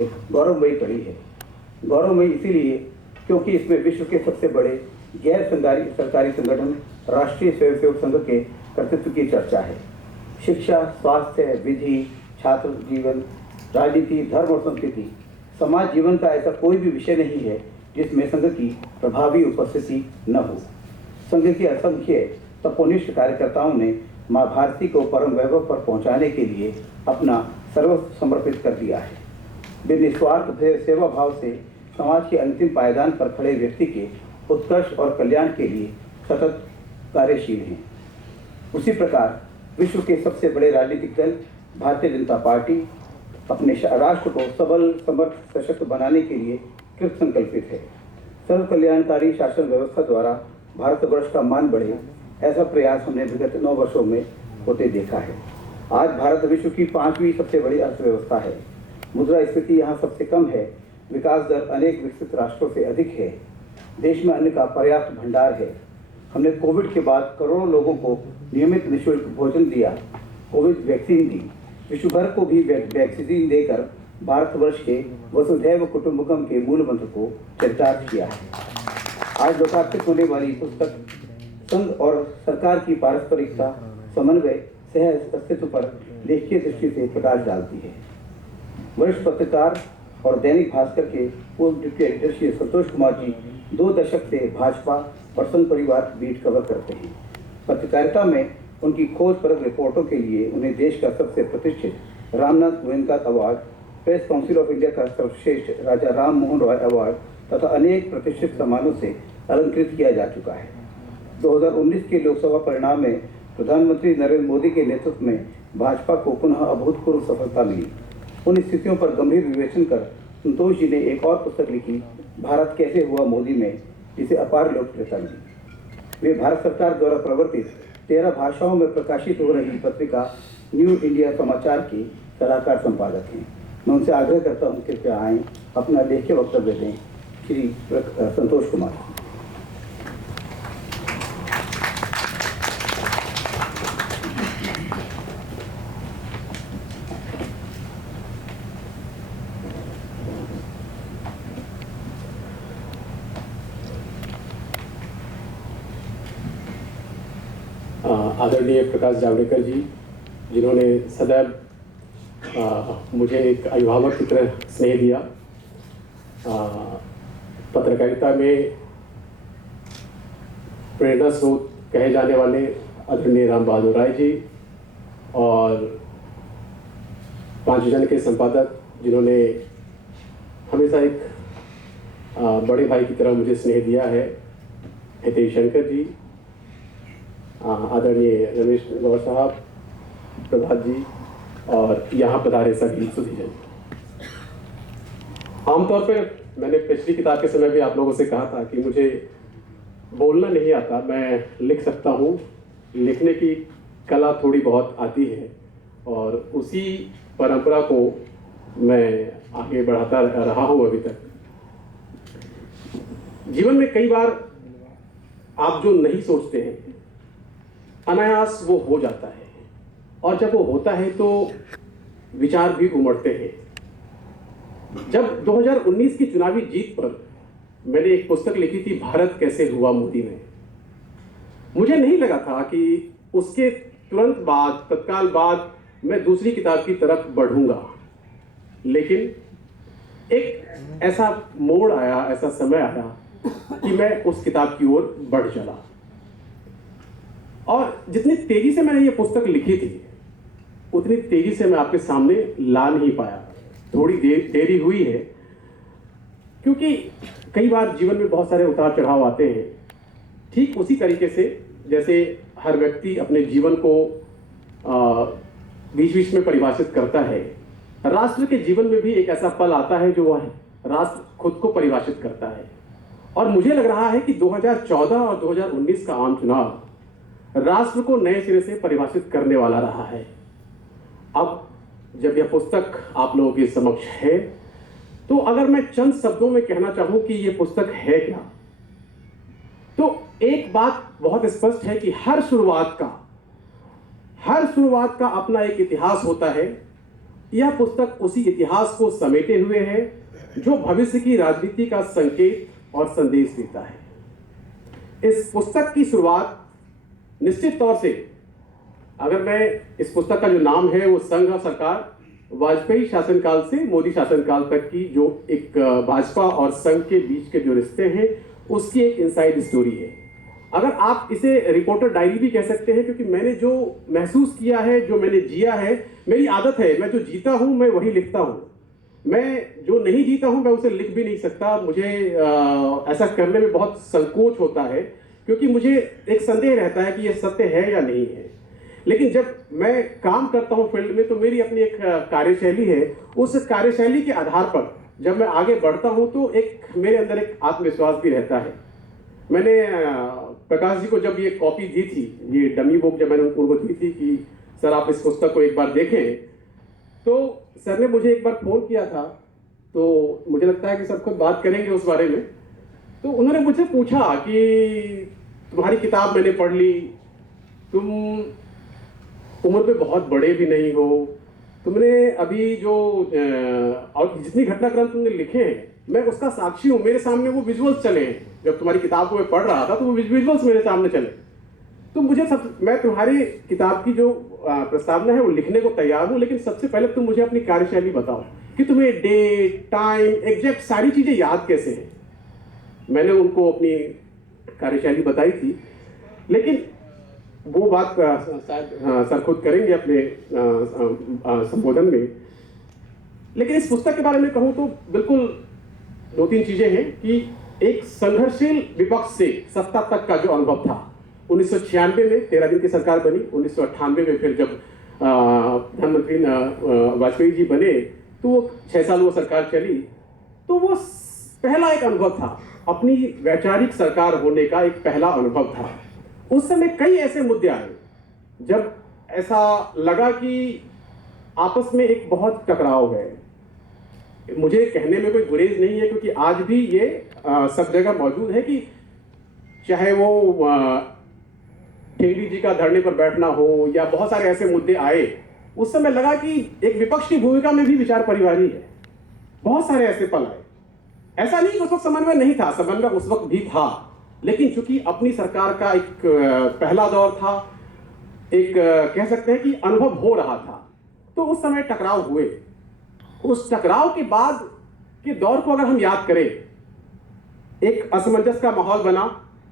गौरवमयी कड़ी है। गौरवमयी इसीलिए क्योंकि इसमें विश्व के सबसे बड़े गैर सरकारी संगठन राष्ट्रीय स्वयंसेवक संघ के कर्तृत्व की चर्चा है। शिक्षा, स्वास्थ्य, विधि, छात्र जीवन, राजनीति, धर्म और संस्कृति, समाज जीवन का ऐसा कोई भी विषय नहीं है जिसमें संघ की प्रभावी उपस्थिति न हो। संघ के असंख्य तपोनिष्ठ कार्यकर्ताओं ने माँ भारती को परम वैभव पर पहुंचाने के लिए अपना सर्वस्व समर्पित कर दिया है। वे निस्वार्थ सेवा भाव से समाज के अंतिम पायदान पर खड़े व्यक्ति के उत्कर्ष और कल्याण के लिए सतत कार्यशील हैं। उसी प्रकार विश्व के सबसे बड़े राजनीतिक दल भारतीय जनता पार्टी अपने राष्ट्र को सबल, समर्थ, सशक्त बनाने के लिए कृत संकल्पित है। सर्व कल्याणकारी शासन व्यवस्था द्वारा भारतवर्ष का मान बढ़े, ऐसा प्रयास हमने विगत 9 वर्षों में होते देखा है। आज भारत विश्व की 5वीं सबसे बड़ी अर्थव्यवस्था है। मुद्रास्फीति यहाँ सबसे कम है। विकास दर अनेक विकसित राष्ट्रों से अधिक है। देश में अन्न का पर्याप्त भंडार है। हमने कोविड के बाद करोड़ों लोगों को नियमित निःशुल्क भोजन दिया, कोविड वैक्सीन दी। विश्व भर को भी वैक्सीन देकर भारतवर्ष के वसुधैव कुटुंबकम के मूल मंत्र को चरितार्थ किया है। आज लोकार्पित होने वाली पुस्तक संघ और सरकार की पारस्परिकता, समन्वय, सह अस्तित्व पर लेखकीय दृष्टि से प्रकाश डालती है। वरिष्ठ पत्रकार और दैनिक भास्कर के पूर्व डिप्टी एडिटर श्री संतोष कुमार जी 2 दशक से भाजपा और संघ परिवार बीट कवर करते हैं। पत्रकारिता में उनकी खोजपरक रिपोर्टों के लिए उन्हें देश का सबसे प्रतिष्ठित Ramnath Goenka award, press council of India का सर्वश्रेष्ठ राजा राम मोहन रॉय अवार्ड तथा अनेक प्रतिष्ठित सम्मानों से अलंकृत किया जा चुका है। 2019 के लोकसभा परिणाम में प्रधानमंत्री नरेंद्र मोदी के नेतृत्व में भाजपा को पुनः अभूतपूर्व सफलता मिली। उन स्थितियों पर गंभीर विवेचन कर संतोष जी ने एक और पुस्तक लिखी, भारत कैसे हुआ मोदी में, जिसे अपार लोकप्रियता मिली। वे भारत सरकार द्वारा प्रवर्तित 13 भाषाओं में प्रकाशित हो रही पत्रिका न्यू इंडिया समाचार की सलाहकार संपादक हैं। मैं उनसे आग्रह करता हूँ कृपया आएँ, अपना लेखीय वक्तव्य दें। श्री संतोष कुमार। आदरणीय प्रकाश जावड़ेकर जी, जिन्होंने सदैव मुझे एक अभिभावक की तरह स्नेह दिया। पत्रकारिता में प्रेरणा स्रोत कहे जाने वाले आदरणीय राम बहादुर राय जी और पांचजन के संपादक, जिन्होंने हमेशा एक बड़े भाई की तरह मुझे स्नेह दिया है, हितेश शंकर जी, आदरणीय रमेश गौर साहब, प्रभात जी और यहाँ पधारे सभी सुधीजन। आमतौर पर मैंने पिछली किताब के समय भी आप लोगों से कहा था कि मुझे बोलना नहीं आता, मैं लिख सकता हूँ। लिखने की कला थोड़ी बहुत आती है और उसी परंपरा को मैं आगे बढ़ाता रहा हूँ अभी तक। जीवन में कई बार आप जो नहीं सोचते हैं, अनायास वो हो जाता है, और जब वो होता है तो विचार भी उमड़ते हैं। जब 2019 की चुनावी जीत पर मैंने एक पुस्तक लिखी थी, भारत कैसे हुआ मोदी में, मुझे नहीं लगा था कि उसके तुरंत बाद, तत्काल बाद मैं दूसरी किताब की तरफ बढ़ूंगा। लेकिन एक ऐसा मोड़ आया, ऐसा समय आया कि मैं उस किताब की ओर बढ़ चला। और जितनी तेजी से मैंने ये पुस्तक लिखी थी, उतनी तेजी से मैं आपके सामने ला नहीं पाया। थोड़ी देरी हुई है, क्योंकि कई बार जीवन में बहुत सारे उतार चढ़ाव आते हैं। ठीक उसी तरीके से जैसे हर व्यक्ति अपने जीवन को बीच बीच में परिभाषित करता है, राष्ट्र के जीवन में भी एक ऐसा पल आता है जो वह राष्ट्र खुद को परिभाषित करता है। और मुझे लग रहा है कि 2014 और 2019 का आम चुनाव राष्ट्र को नए सिरे से परिभाषित करने वाला रहा है। अब जब यह पुस्तक आप लोगों के समक्ष है, तो अगर मैं चंद शब्दों में कहना चाहूं कि यह पुस्तक है क्या, तो एक बात बहुत स्पष्ट है कि हर शुरुआत का अपना एक इतिहास होता है यह पुस्तक उसी इतिहास को समेटे हुए है जो भविष्य की राजनीति का संकेत और संदेश देता है। इस पुस्तक की शुरुआत निश्चित तौर से, अगर मैं इस पुस्तक का जो नाम है वो संघ और सरकार, वाजपेयी शासनकाल से मोदी शासनकाल तक की जो एक भाजपा और संघ के बीच के जो रिश्ते हैं उसकी एक इनसाइड स्टोरी है। अगर आप इसे रिपोर्टर डायरी भी कह सकते हैं, क्योंकि मैंने जो महसूस किया है, जो मैंने जिया है, मेरी आदत है, मैं जो जीता हूं मैं वही लिखता हूं। मैं जो नहीं जीता हूं मैं उसे लिख भी नहीं सकता। मुझे ऐसा करने में बहुत संकोच होता है, क्योंकि मुझे एक संदेह रहता है कि यह सत्य है या नहीं है। लेकिन जब मैं काम करता हूं फील्ड में तो मेरी अपनी एक कार्यशैली है। उस कार्यशैली के आधार पर जब मैं आगे बढ़ता हूं तो एक मेरे अंदर एक आत्मविश्वास भी रहता है। मैंने प्रकाश जी को जब ये कॉपी दी थी, ये डमी बुक जब मैंने उनको दी थी कि सर आप इस पुस्तक को एक बार देखें, तो सर ने मुझे एक बार फोन किया था। तो मुझे लगता है कि सर खुद बात करेंगे उस बारे में। तो उन्होंने मुझसे पूछा कि तुम्हारी किताब मैंने पढ़ ली, तुम उम्र में बहुत बड़े भी नहीं हो, तुमने अभी जो और जितनी घटनाक्रम तुमने लिखे हैं मैं उसका साक्षी हूँ, मेरे सामने वो विजुअल्स चले हैं। जब तुम्हारी किताब को मैं पढ़ रहा था तो वो विजुअल्स मेरे सामने चले। तो मुझे मैं तुम्हारी किताब की जो प्रस्तावना है वो लिखने को तैयार हूँ, लेकिन सबसे पहले तुम मुझे अपनी कार्यशैली बताओ कि तुम्हें डेट, टाइम, एग्जैक्ट सारी चीजें याद कैसे हैं। मैंने उनको अपनी कार्यशैली बताई थी, लेकिन वो बात शायद सर खुद करेंगे अपने संबोधन में। लेकिन इस पुस्तक के बारे में कहूं तो बिल्कुल दो तीन चीजें हैं कि एक संघर्षशील विपक्ष से सत्ता तक का जो अनुभव था। 1996 में 13 दिन की सरकार बनी, 1998 में फिर जब प्रधानमंत्री वाजपेयी जी बने तो वो 6 साल वो सरकार चली। तो वो पहला एक अनुभव था, अपनी वैचारिक सरकार होने का एक पहला अनुभव था। उस समय कई ऐसे मुद्दे आए जब ऐसा लगा कि आपस में एक बहुत टकराव है। मुझे कहने में कोई गुरेज नहीं है, क्योंकि आज भी ये सब जगह मौजूद है कि चाहे वो ठेंगड़ी जी का धरने पर बैठना हो या बहुत सारे ऐसे मुद्दे आए, उस समय लगा कि एक विपक्ष की भूमिका में भी विचार परिवारी है। बहुत सारे ऐसे पल आए। ऐसा नहीं कि उस वक्त समन्वय नहीं था, समन्वय उस वक्त भी था, लेकिन चूंकि अपनी सरकार का एक पहला दौर था, एक कह सकते हैं कि अनुभव हो रहा था, तो उस समय टकराव हुए। उस टकराव के बाद के दौर को अगर हम याद करें, एक असमंजस का माहौल बना।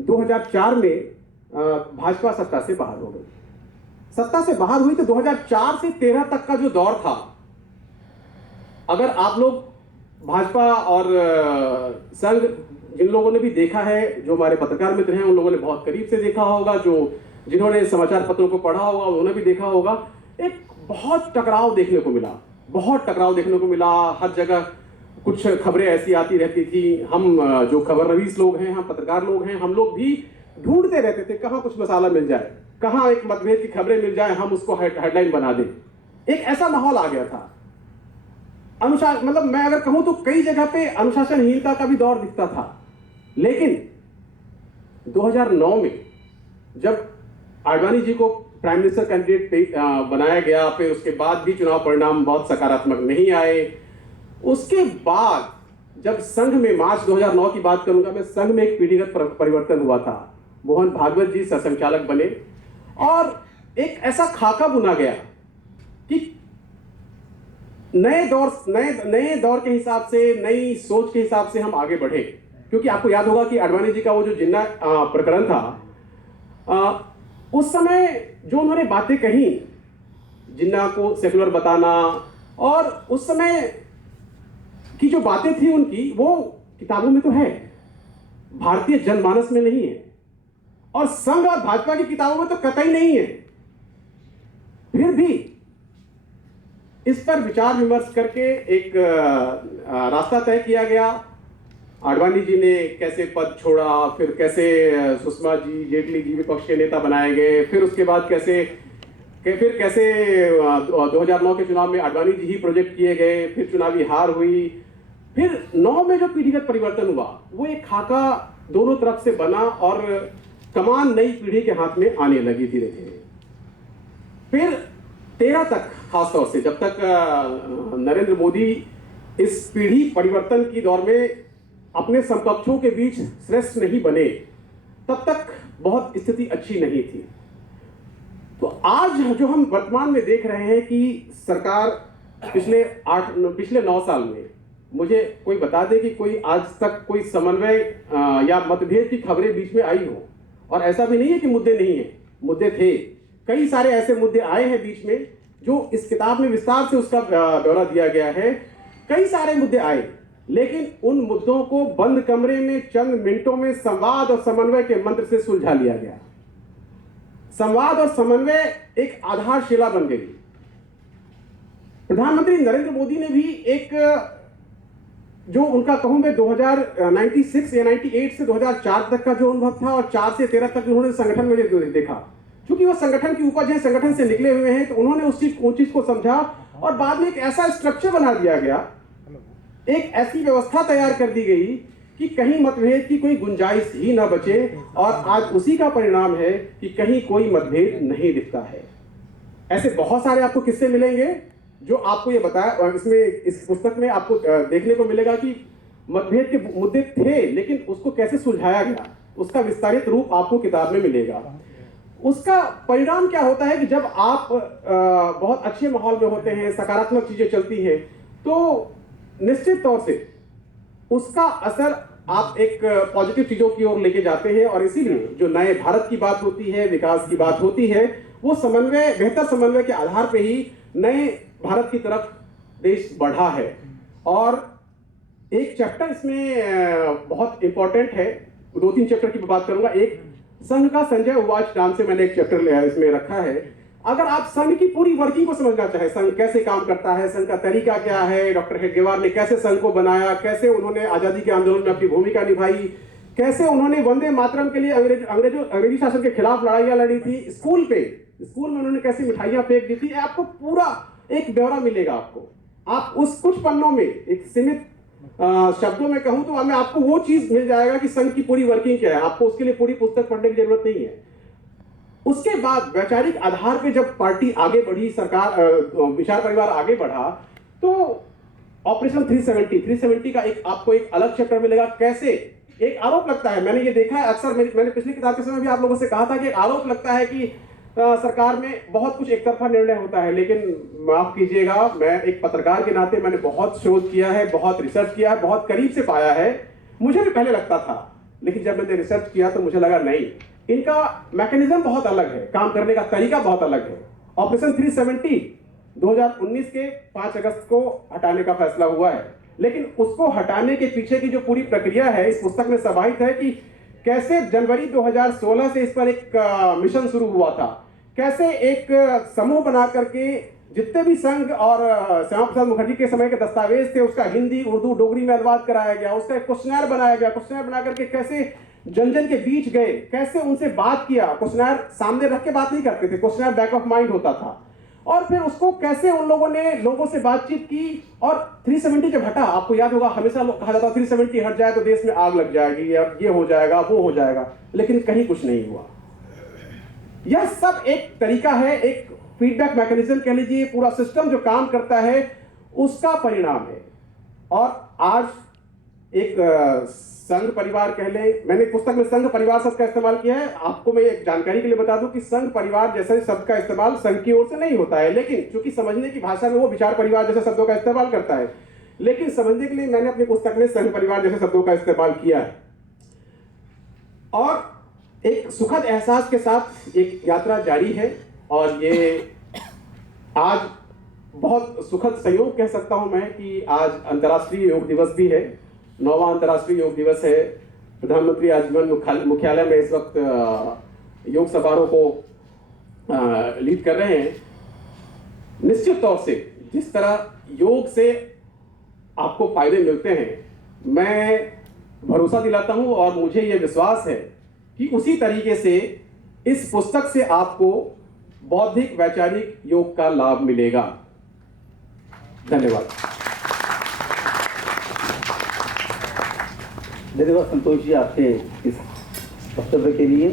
2004 में भाजपा सत्ता से बाहर हो गई। सत्ता से बाहर हुई तो 2004 से 13 तक का जो दौर था, अगर आप लोग भाजपा और संघ, जिन लोगों ने भी देखा है, जो हमारे पत्रकार मित्र हैं उन लोगों ने बहुत करीब से देखा होगा, जो जिन्होंने समाचार पत्रों को पढ़ा होगा उन्होंने भी देखा होगा, एक बहुत टकराव देखने को मिला। बहुत टकराव देखने को मिला। हर जगह कुछ खबरें ऐसी आती रहती थी। हम जो खबर नवीस लोग हैं, हम पत्रकार लोग हैं, हम लोग भी ढूंढते रहते थे कहाँ कुछ मसाला मिल जाए, कहाँ एक मतभेद की खबरें मिल जाए, हम उसको हेडलाइन बना दें। एक ऐसा माहौल आ गया था। अनुशासन, मतलब मैं अगर कहूं तो कई जगह पे अनुशासनहीनता का भी दौर दिखता था। लेकिन 2009 में जब आडवाणी जी को प्राइम मिनिस्टर कैंडिडेट बनाया गया, फिर उसके बाद भी चुनाव परिणाम बहुत सकारात्मक नहीं आए। उसके बाद जब संघ में मार्च 2009 की बात करूंगा मैं, संघ में एक पीढ़ीगत परिवर्तन हुआ था। मोहन भागवत जी संचालक बने और एक ऐसा खाका बुना गया कि नए दौर के हिसाब से, नई सोच के हिसाब से हम आगे बढ़े। क्योंकि आपको याद होगा कि आडवाणी जी का वो जो जिन्ना प्रकरण था, उस समय जो उन्होंने बातें कही, जिन्ना को सेकुलर बताना, और उस समय की जो बातें थी उनकी, वो किताबों में तो है, भारतीय जनमानस में नहीं है, और संघ और भाजपा की किताबों में तो कतई नहीं है। फिर भी इस पर विचार विमर्श करके एक रास्ता तय किया गया। आडवाणी जी ने कैसे पद छोड़ा, फिर कैसे सुषमा जी, जेटली जी विपक्ष के नेता बनाए गए, फिर उसके बाद कैसे 2009 के चुनाव में आडवाणी जी ही प्रोजेक्ट किए गए, फिर चुनावी हार हुई। फिर 9 में जो पीढ़ीगत परिवर्तन हुआ, वो एक खाका दोनों तरफ से बना और कमान नई पीढ़ी के हाथ में आने लगी धीरे धीरे। फिर 2013 तक, खासतौर से जब तक नरेंद्र मोदी इस पीढ़ी परिवर्तन की दौर में अपने समकक्षों के बीच श्रेष्ठ नहीं बने, तब तक बहुत स्थिति अच्छी नहीं थी। तो आज जो हम वर्तमान में देख रहे हैं कि सरकार पिछले 9 साल में, मुझे कोई बता दे कि कोई आज तक कोई समन्वय या मतभेद की खबरें बीच में आई हो। और ऐसा भी नहीं है कि मुद्दे नहीं है, मुद्दे थे, कई सारे ऐसे मुद्दे आए हैं बीच में जो इस किताब में विस्तार से उसका ब्यौरा दिया गया है। कई सारे मुद्दे आए, लेकिन उन मुद्दों को बंद कमरे में चंद मिनटों में संवाद और समन्वय के मंत्र से सुलझा लिया गया। संवाद और समन्वय एक आधारशिला बन गई। प्रधानमंत्री नरेंद्र मोदी ने भी एक, जो उनका कहूं मैं 2096 या 98 से 2004 तक का जो अनुभव था, और 4 से 13 तक उन्होंने संगठन में देखा, क्योंकि वो संगठन की उपज है, संगठन से निकले हुए हैं, तो उन्होंने उस चीज को समझा और बाद में एक ऐसा स्ट्रक्चर बना दिया गया, एक ऐसी व्यवस्था तैयार कर दी गई कि कहीं मतभेद की कोई गुंजाइश ही ना बचे। और आज उसी का परिणाम है कि कहीं कोई मतभेद नहीं दिखता है। ऐसे बहुत सारे आपको किस्से मिलेंगे जो आपको ये बताया, और इसमें इस पुस्तक में आपको देखने को मिलेगा कि मतभेद के मुद्दे थे, लेकिन उसको कैसे सुलझाया गया, उसका विस्तारित रूप आपको किताब में मिलेगा। उसका परिणाम क्या होता है कि जब आप बहुत अच्छे माहौल में होते हैं, सकारात्मक चीजें चलती हैं, तो निश्चित तौर से उसका असर आप एक पॉजिटिव चीजों की ओर लेके जाते हैं। और इसीलिए जो नए भारत की बात होती है, विकास की बात होती है, वो समन्वय, बेहतर समन्वय के आधार पे ही नए भारत की तरफ देश बढ़ा है। और एक चैप्टर इसमें बहुत इंपॉर्टेंट है, 2-3 चैप्टर की बात करूंगा। एक संघ का संजय उवाच नाम से मैंने एक चैप्टर इसमें रखा है। अगर आप संघ की पूरी वर्किंग को समझना चाहे, संघ कैसे काम करता है, संघ का तरीका क्या है, डॉक्टर हेडगेवार ने कैसे संघ को बनाया, कैसे उन्होंने आजादी के आंदोलन में अपनी भूमिका निभाई, कैसे उन्होंने वंदे मातरम के लिए अंग्रेजी शासन के खिलाफ लड़ाइयां लड़ी थी, स्कूल में उन्होंने कैसे मिठाइयां फेंक दी थी, आपको पूरा एक ब्यौरा मिलेगा। आप उस कुछ पन्नों में, एक सीमित शब्दों में कहूं तो हमें आपको वो चीज मिल जाएगा कि संघ की पूरी वर्किंग क्या है। आपको उसके लिए पूरी पुस्तक पढ़ने की जरूरत नहीं है। उसके बाद वैचारिक आधार पे जब पार्टी आगे बढ़ी, सरकार, विचार परिवार आगे बढ़ा, तो ऑपरेशन 370 का एक आपको एक अलग चैप्टर मिलेगा। कैसे एक आरोप लगता है, मैंने ये देखा है अक्सर, मैंने पिछली किताब के समय भी आप लोगों से कहा था कि एक आरोप लगता है कि सरकार में बहुत कुछ एक तरफा निर्णय होता है। लेकिन माफ कीजिएगा, मैं एक पत्रकार के नाते मैंने बहुत शोध किया है, बहुत रिसर्च किया है, बहुत करीब से पाया है। मुझे भी पहले लगता था, लेकिन जब मैंने रिसर्च किया तो मुझे लगा नहीं, इनका मैकेनिज्म बहुत अलग है, काम करने का तरीका बहुत अलग है। ऑपरेशन 370 2019 के 5 अगस्त को हटाने का फैसला हुआ है, लेकिन उसको हटाने के पीछे की जो पूरी प्रक्रिया है इस पुस्तक में समाहित है कि कैसे जनवरी 2016 से इस पर एक मिशन शुरू हुआ था, कैसे एक समूह बना करके जितने भी संघ और श्यामा प्रसाद मुखर्जी के समय के दस्तावेज थे उसका हिंदी, उर्दू, डोगरी में अनुवाद कराया गया, उसका एक क्वेश्चनर बनाया गया। क्वेश्चनर बना करके कैसे जन जन के बीच गए, कैसे उनसे बात किया। क्वेश्चनर सामने रख के बात नहीं करते थे, क्वेश्चनर बैक ऑफ माइंड होता था। और फिर उसको कैसे उन लोगों ने लोगों से बातचीत की। और 370 जब हटा, आपको याद होगा हमेशा कहा जाता 370 हट जाए तो देश में आग लग जाएगी, या ये हो जाएगा, वो हो जाएगा, लेकिन कहीं कुछ नहीं हुआ। यह सब एक तरीका है, एक फीडबैक मैकेनिज्म कह लीजिए, पूरा सिस्टम जो काम करता है उसका परिणाम है। और आज एक संघ परिवार कह लें, मैंने पुस्तक में संघ परिवार शब्द का इस्तेमाल किया है। आपको मैं एक जानकारी के लिए बता दूं कि संघ परिवार जैसे शब्द का इस्तेमाल संघ की ओर से नहीं होता है, लेकिन चूंकि समझने की भाषा में वो विचार परिवार जैसे शब्दों का इस्तेमाल करता है, लेकिन समझने के लिए मैंने अपनी पुस्तक में संघ परिवार जैसे शब्दों का इस्तेमाल किया है। और एक सुखद एहसास के साथ एक यात्रा जारी है, और ये आज बहुत सुखद संयोग कह सकता हूं मैं कि आज अंतर्राष्ट्रीय योग दिवस भी है, 9वां अंतर्राष्ट्रीय योग दिवस है। प्रधानमंत्री आजीवन मुख्यालय में इस वक्त योग समारोह को लीड कर रहे हैं। निश्चित तौर से जिस तरह योग से आपको फायदे मिलते हैं, मैं भरोसा दिलाता हूं और मुझे यह विश्वास है कि उसी तरीके से इस पुस्तक से आपको बौद्धिक वैचारिक योग का लाभ मिलेगा। धन्यवाद। धन्यवाद संतोष जी आपके इस वक्तव्य के लिए।